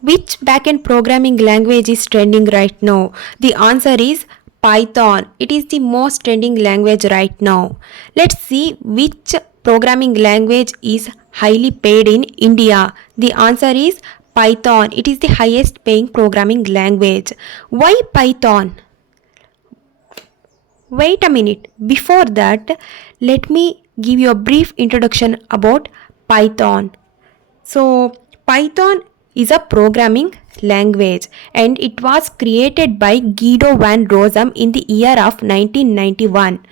Which backend programming language is trending right now? The answer is Python. It is the most trending language right now. Let's see which programming language is highly paid in India. The answer is Python. It is the highest paying programming language. Why Python? Wait a minute. Before that, let me give you a brief introduction about Python. So, Python is a programming language and it was created by Guido van Rossum in the year of 1991.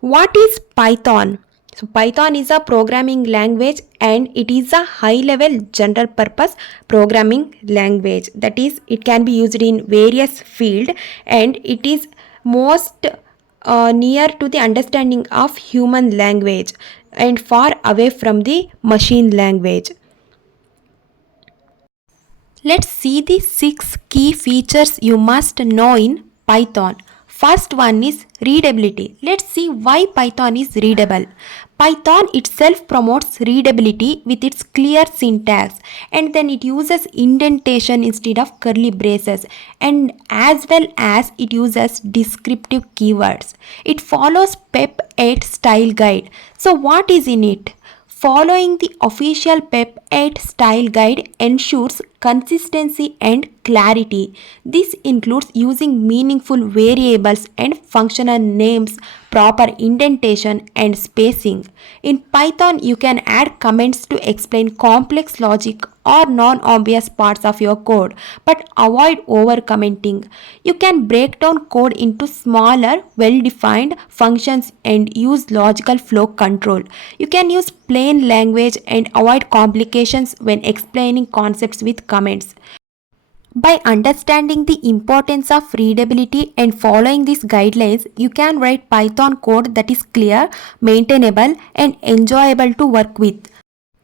What is Python? So, Python is a programming language and it is a high level general purpose programming language. That is, it can be used in various fields and it is most near to the understanding of human language and far away from the machine language. Let's see the 6 key features you must know in Python. First one is readability. Let's see why Python is readable. Python itself promotes readability with its clear syntax and then it uses indentation instead of curly braces and as well as it uses descriptive keywords. It follows PEP 8 style guide. So what is in it? Following the official PEP 8 style guide ensures consistency and clarity. This includes using meaningful variables and functional names, proper indentation, and spacing. In Python, you can add comments to explain complex logic or non-obvious parts of your code, but avoid over-commenting. You can break down code into smaller, well-defined functions and use logical flow control. You can use plain language and avoid complications when explaining concepts with comments. By understanding the importance of readability and following these guidelines, you can write Python code that is clear, maintainable, and enjoyable to work with.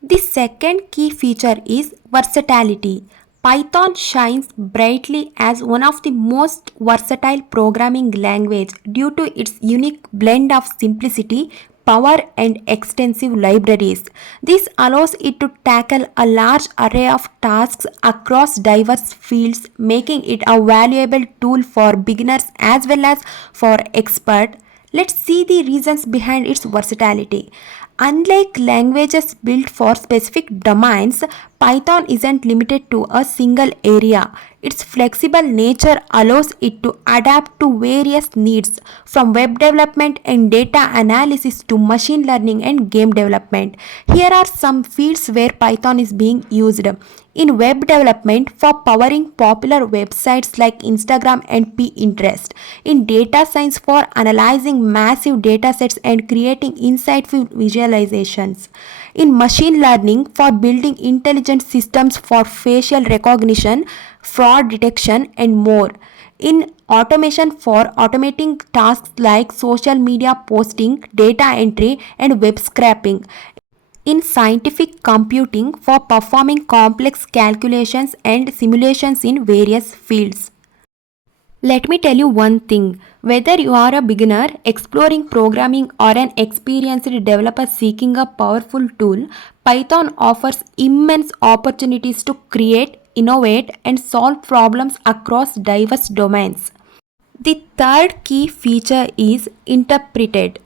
The second key feature is versatility. Python shines brightly as one of the most versatile programming language due to its unique blend of simplicity, power and extensive libraries. This allows it to tackle a large array of tasks across diverse fields, making it a valuable tool for beginners as well as for experts. Let's see the reasons behind its versatility. Unlike languages built for specific domains, Python isn't limited to a single area. Its flexible nature allows it to adapt to various needs, from web development and data analysis to machine learning and game development. Here are some fields where Python is being used. In web development, for powering popular websites like Instagram and Pinterest. In data science, for analyzing massive datasets and creating insightful visualizations. In machine learning, for building intelligent systems for facial recognition, fraud detection, and more. In automation, for automating tasks like social media posting, data entry, and web scraping. In scientific computing, for performing complex calculations and simulations in various fields. Let me tell you one thing, whether you are a beginner exploring programming or an experienced developer seeking a powerful tool, Python offers immense opportunities to create, innovate, and solve problems across diverse domains. The third key feature is interpreted.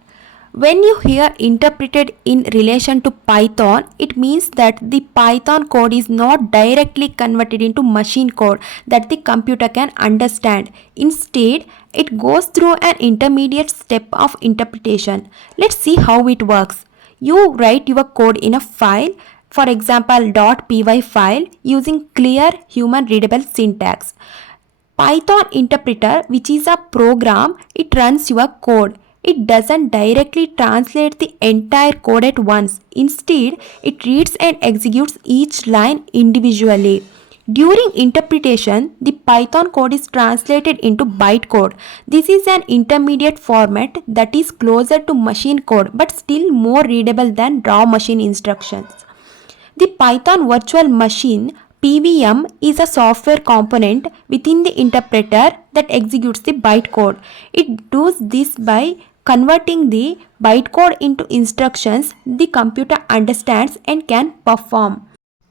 When you hear interpreted in relation to Python, it means that the Python code is not directly converted into machine code that the computer can understand. Instead, it goes through an intermediate step of interpretation. Let's see how it works. You write your code in a file, for example .py file, using clear human readable syntax. Python interpreter, which is a program, it runs your code. It doesn't directly translate the entire code at once. Instead, it reads and executes each line individually. During interpretation, the Python code is translated into bytecode. This is an intermediate format that is closer to machine code but still more readable than raw machine instructions. The Python virtual machine PVM is a software component within the interpreter that executes the bytecode. It does this by converting the bytecode into instructions the computer understands and can perform.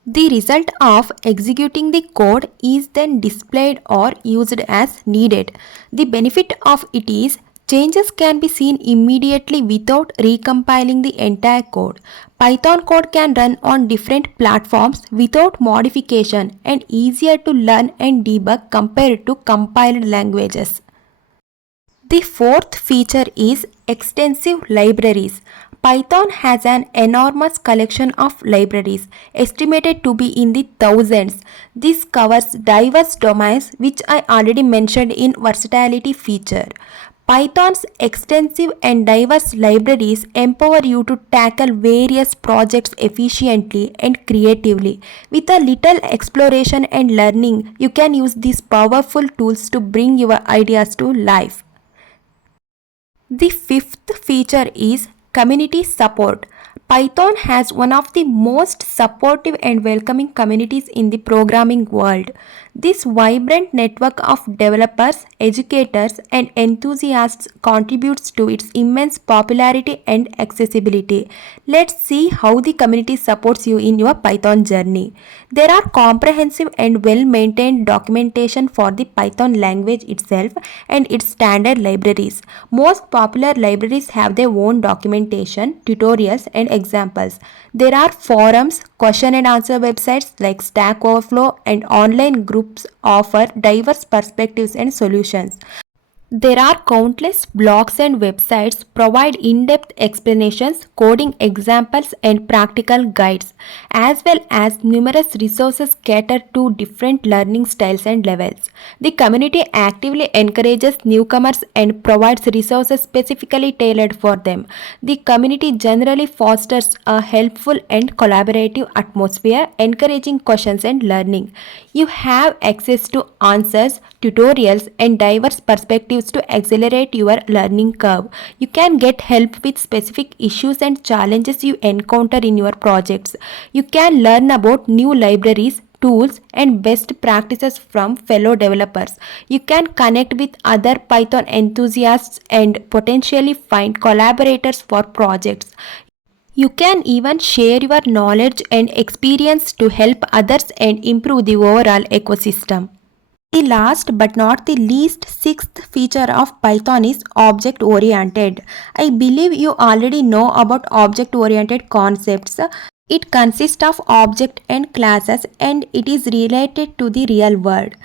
The result of executing the code is then displayed or used as needed. The benefit of it is changes can be seen immediately without recompiling the entire code. Python code can run on different platforms without modification and easier to learn and debug compared to compiled languages. The fourth feature is extensive libraries. Python has an enormous collection of libraries, estimated to be in the thousands. This covers diverse domains which I already mentioned in versatility feature. Python's extensive and diverse libraries empower you to tackle various projects efficiently and creatively. With a little exploration and learning, you can use these powerful tools to bring your ideas to life. The fifth feature is community support. Python has one of the most supportive and welcoming communities in the programming world. This vibrant network of developers, educators, and enthusiasts contributes to its immense popularity and accessibility. Let's see how the community supports you in your Python journey. There are comprehensive and well maintained documentation for the Python language itself and its standard libraries. Most popular libraries have their own documentation, tutorials, and examples. There are forums, question and answer websites like Stack Overflow, and online groups offer diverse perspectives and solutions. There are countless blogs and websites provide in-depth explanations, coding examples and practical guides, as well as numerous resources cater to different learning styles and levels. The community actively encourages newcomers and provides resources specifically tailored for them. The community generally fosters a helpful and collaborative atmosphere, encouraging questions and learning. You have access to answers, tutorials, and diverse perspectives to accelerate your learning curve. You can get help with specific issues and challenges you encounter in your projects. You can learn about new libraries, tools, and best practices from fellow developers. You can connect with other Python enthusiasts and potentially find collaborators for projects. You can even share your knowledge and experience to help others and improve the overall ecosystem. The last but not the least sixth feature of Python is object oriented. I believe you already know about object oriented concepts. It consists of object and classes and it is related to the real world.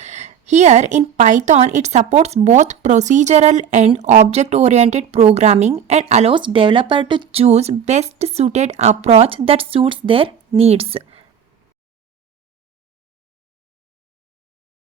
Here in Python, it supports both procedural and object-oriented programming and allows developer to choose best suited approach that suits their needs.